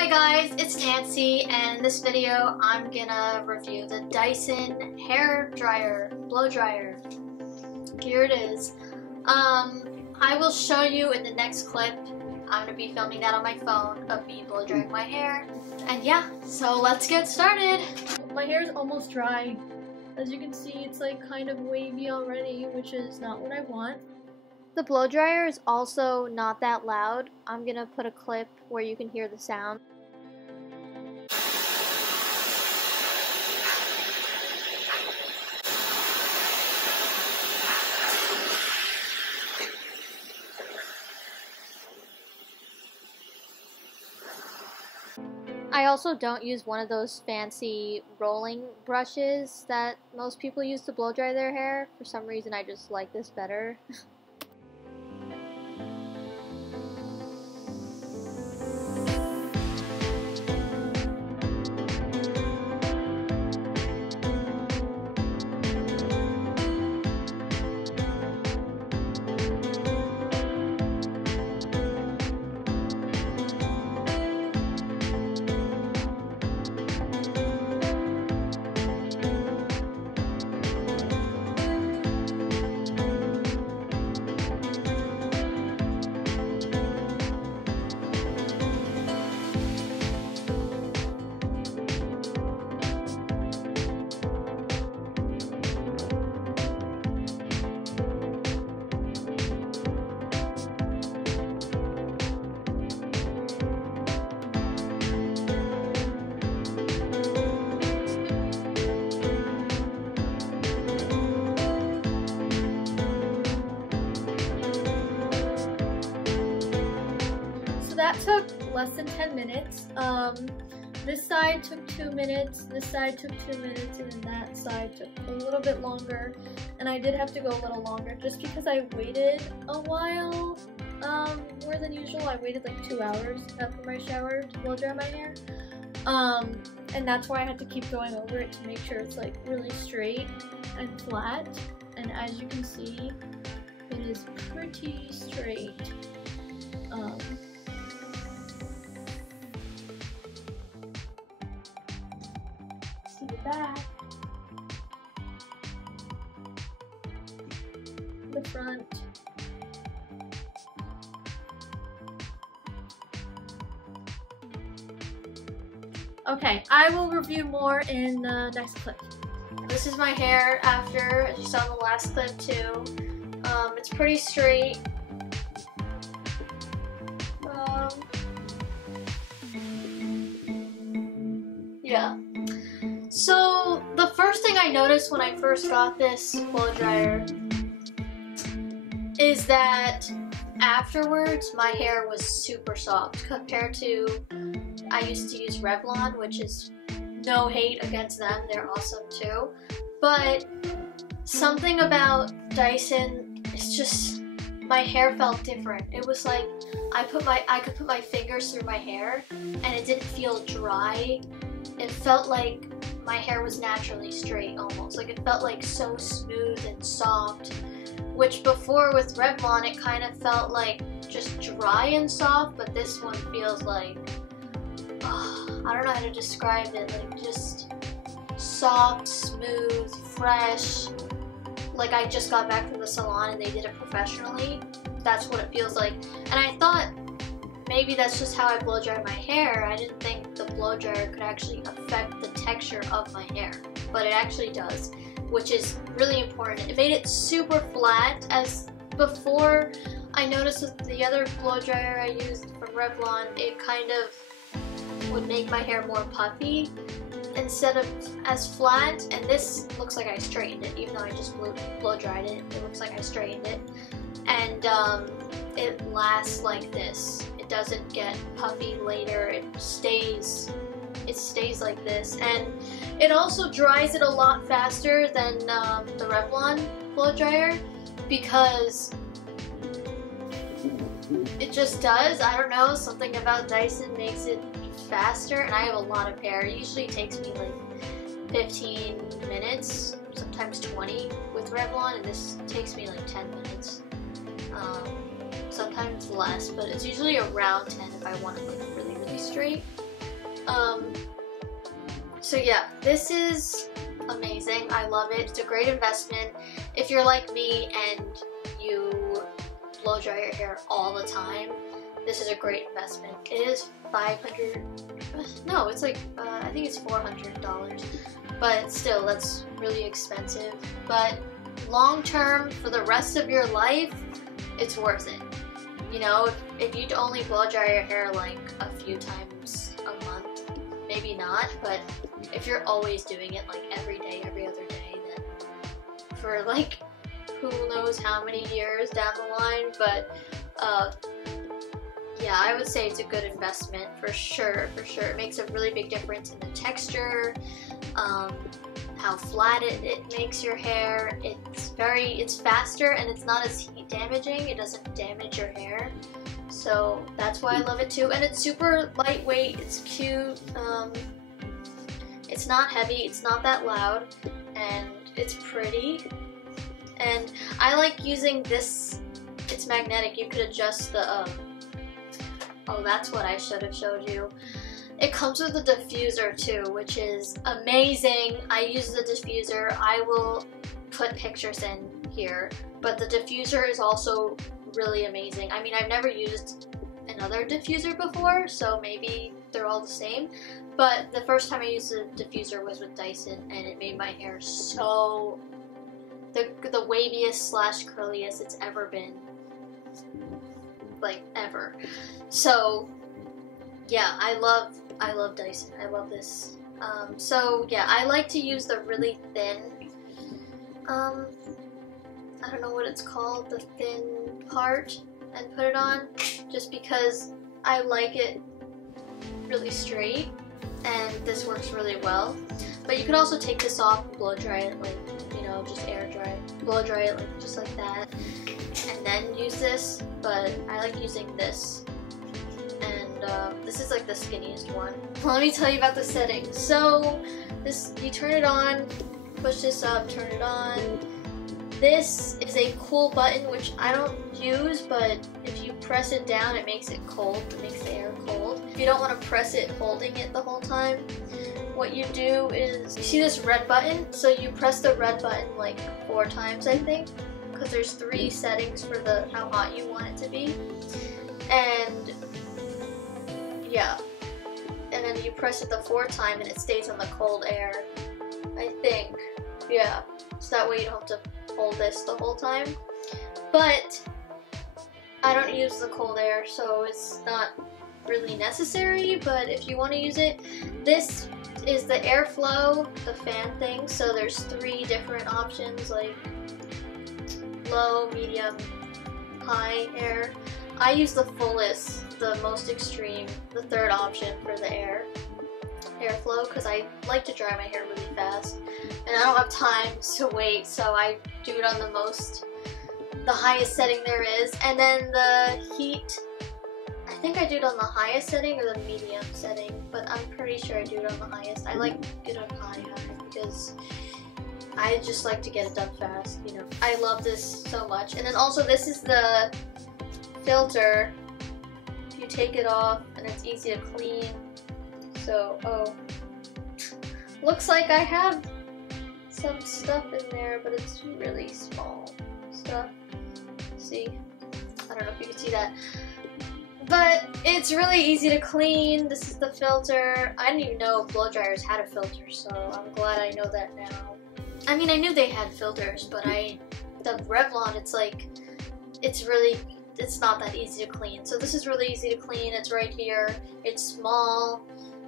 Hi guys, it's Nancy, and in this video I'm gonna review the Dyson hair dryer, blow dryer. Here it is. I will show you in the next clip. I'm gonna be filming that on my phone of me blow drying my hair. And yeah, so let's get started. My hair is almost dry. As you can see, it's like kind of wavy already, which is not what I want. The blow dryer is also not that loud. I'm gonna put a clip where you can hear the sound. I also don't use one of those fancy rolling brushes that most people use to blow dry their hair. For some reason I just like this better. That took less than 10 minutes. This side took 2 minutes, this side took 2 minutes, and then that side took a little bit longer. And I did have to go a little longer just because I waited a while, more than usual. I waited like 2 hours after my shower to blow dry my hair. And that's why I had to keep going over it to make sure it's like really straight and flat. And as you can see, it is pretty straight. See the back, the front. Okay, I will review more in the next clip. This is my hair after, as you saw in the last clip too. It's pretty straight. Yeah. So the first thing I noticed when I first got this blow dryer is that afterwards my hair was super soft compared to, I used to use Revlon, which is no hate against them, they're awesome too, but something about Dyson, it's just, my hair felt different. It was like I could put my fingers through my hair and it didn't feel dry. It felt like my hair was naturally straight almost. Like it felt like so smooth and soft, which before with Revlon it kind of felt like just dry and soft, but this one feels like, I don't know how to describe it, like just soft, smooth, fresh, like I just got back from the salon and they did it professionally. That's what it feels like. And I thought maybe that's just how I blow dry my hair. I didn't think the blow dryer could actually affect the texture of my hair, but it actually does, which is really important. It made it super flat, as before I noticed with the other blow dryer I used from Revlon, it kind of would make my hair more puffy instead of as flat, and this looks like I straightened it, even though I just blow dried it. It looks like I straightened it, and it lasts like this. It doesn't get puffy later. It stays like this, and it also dries it a lot faster than the Revlon blow dryer, because it just does. I don't know, something about Dyson makes it faster, and I have a lot of hair. It usually takes me like 15 minutes, sometimes 20 with Revlon, and this takes me like 10 minutes. Sometimes less, but it's usually around 10 if I want to look really, really straight. So yeah, this is amazing. I love it. It's a great investment. If you're like me and you blow dry your hair all the time, this is a great investment. It is $500, no, it's like, I think it's $400, but still, that's really expensive. But long term, for the rest of your life, it's worth it. You know, if you only blow dry your hair like a few times a month, maybe not, but if you're always doing it like every day, every other day, then for like who knows how many years down the line, but yeah, I would say it's a good investment for sure, for sure. It makes a really big difference in the texture, how flat it makes your hair. It's faster and it's not as heat damaging. It doesn't damage your hair. So that's why I love it too. And it's super lightweight, it's cute, it's not heavy, it's not that loud, and it's pretty. And I like using this, it's magnetic. You could adjust the, oh, that's what I should have showed you. It comes with a diffuser too, which is amazing. I use the diffuser. I will put pictures in here, but the diffuser is also really amazing. I mean, I've never used another diffuser before, so maybe they're all the same, but the first time I used the diffuser was with Dyson, and it made my hair so, the waviest / curliest it's ever been, like ever. So yeah, I love Dyson. I love this. So yeah, I like to use the really thin, I don't know what it's called, the thin part, and put it on, just because I like it really straight, and this works really well. But you could also take this off and blow dry it, like, you know, just air dry it, blow dry it like just like that, and then use this. But I like using this, and this is like the skinniest one. Let me tell you about the settings. So this, you turn it on, push this up, turn it on. This is a cool button, which I don't use, but if you press it down, it makes it cold. It makes the air cold. If you don't want to press it holding it the whole time, what you do is, you see this red button? So you press the red button like 4 times, I think, because there's 3 settings for the how hot you want it to be. And yeah, and then you press it the 4th time and it stays on the cold air, I think. Yeah, so that way you don't have to hold this the whole time. But I don't use the cold air, so it's not really necessary, but if you want to use it, this is the airflow, the fan thing. So there's 3 different options, like low, medium, high air. I use the fullest, the most extreme, the 3rd option for the airflow, because I like to dry my hair really fast and I don't have time to wait, so I do it on the highest setting there is. And then the heat, I think I do it on the highest setting or the medium setting, but I'm pretty sure I do it on the highest. I like it on high because I just like to get it done fast, you know. I love this so much. And then also this is the filter. You take it off and it's easy to clean. So, oh, looks like I have some stuff in there, but it's really small stuff. See, I don't know if you can see that, but it's really easy to clean. This is the filter. I didn't even know blow dryers had a filter, so I'm glad I know that now. I mean, I knew they had filters, but the Revlon, it's like, it's not that easy to clean. So this is really easy to clean. It's right here. It's small.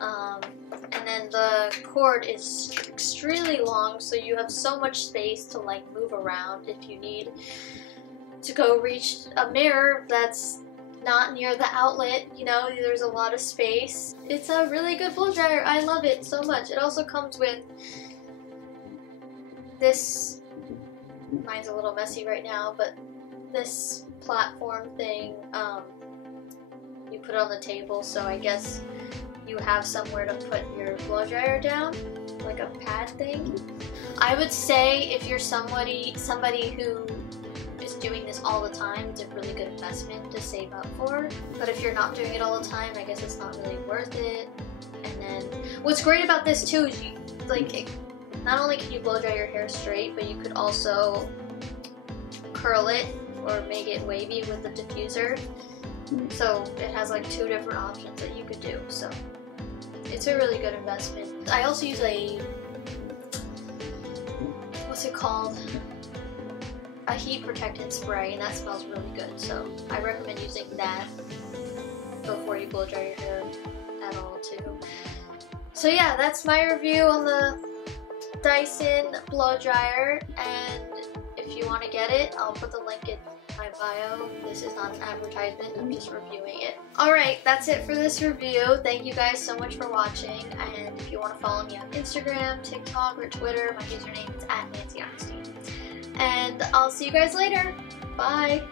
And then the cord is extremely long, so you have so much space to like move around if you need to go reach a mirror that's not near the outlet, you know, there's a lot of space. It's a really good blow dryer. I love it so much. It also comes with this, mine's a little messy right now, but this platform thing, you put it on the table, so I guess you have somewhere to put your blow dryer down, like a pad thing. I would say if you're somebody who is doing this all the time, it's a really good investment to save up for. But if you're not doing it all the time, I guess it's not really worth it. And then What's great about this too is not only can you blow dry your hair straight, but you could also curl it or make it wavy with the diffuser. So it has like 2 different options that you could do. So it's a really good investment. I also use what's it called? A heat protectant spray, and that smells really good. So I recommend using that before you blow dry your hair at all too. So yeah, that's my review on the Dyson blow dryer, and if you want to get it, I'll put the link in my bio. This is not an advertisement, I'm just reviewing it. Alright, that's it for this review. Thank you guys so much for watching, and if you want to follow me on Instagram, TikTok, or Twitter, my username is @NancyHonesty. And I'll see you guys later. Bye!